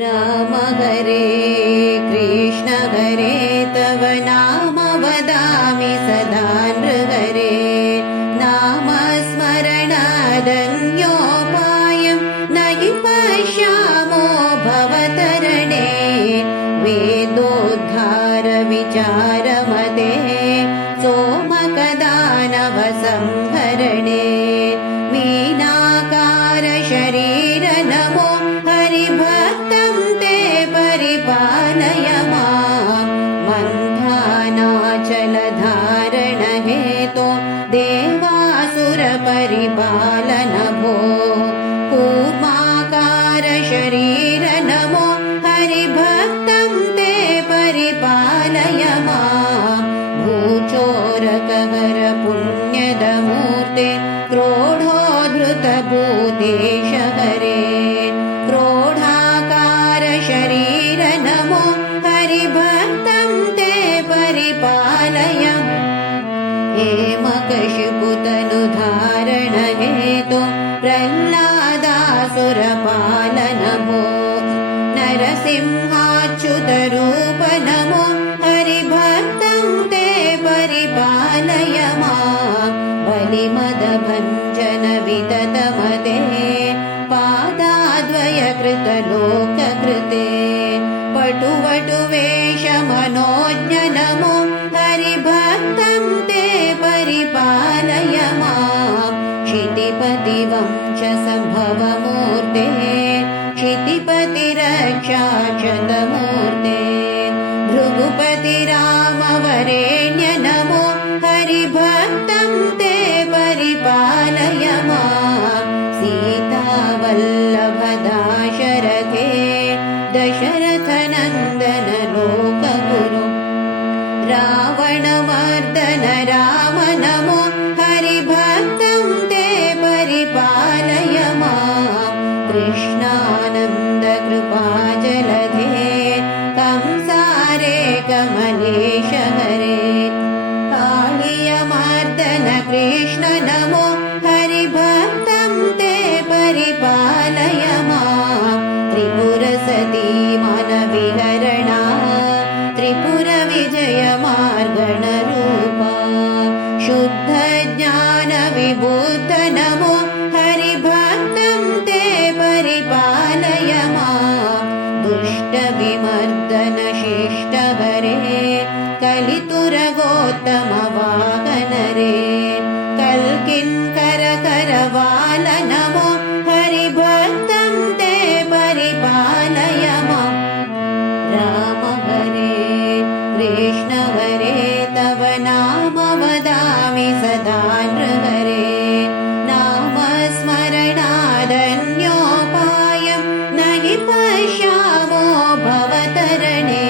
राम हरे कृष्ण हरे तव नाम वदामि सदा नृहरे नामस्मरणादन्योपायं न हि पश्यामो भवतरणे वेदोद्धारविचारमते सोमकदानवसंहरणे मीनाकार शरीर नमो हरिभक्तं ते परिपालय मां मन्थानाचलधारण हेतो देवासुरपरिपालन भो कूर्माकार शरीर नमो हरिभक्तं ते परिपालय मां भूचोरकवर पुण्यद मूर्ते क्रोधोद्धृतभूतेश हरे क्रोधाकार शरीर नमो हरिभक्तं ते परिपालय हेमकशिपुतनुधारण हेतो प्रह्लादासुरपालन भो नरसिंहाच्युतरूप नमो हरिभक्तं ते परिपालय मां बलिमदभञ्जन विततमते पादाद्वयकृतलोककृते पटुवटुवेषमनोज्ञ नमो हरिभक्तं ते परिपालय मां क्षितिपतिवंशसम्भवमूर्ते क्षितिपतिरक्षाक्षतमूर्ते भृगुपति रामवरेण्य नमो हरिभक्तं ते परिपालय मां सीतावल्लभ दाशरथे दशरथनन्दन लोकगुरु रावणमर्दन राम नमो हरिभक्तं ते परिपालय मां कृष्णानन्द कृपाजलधे कंसारे कमलेश हरे कालियमर्दन कृष्ण नमो हरिभक्तं ते परिपालय मां त्रिपुरसती मनविहरणा त्रिपुरविजयमार्गणरूपा शुद्धज्ञानविबुद्ध नमो हरिभक्तं ते परिपालय मां दुष्टविमर्दन शिष्ट हरे कलितुरगोत्तमवाहन रे कल्किङ्कर करवाल नमो हरिभक्तं ते परिपालय मां राम हरे कृष्ण हरे तव नाम वदामि सदा नृहरे नामस्मरणादन्योपायं न हि पश्यामो भवतरणे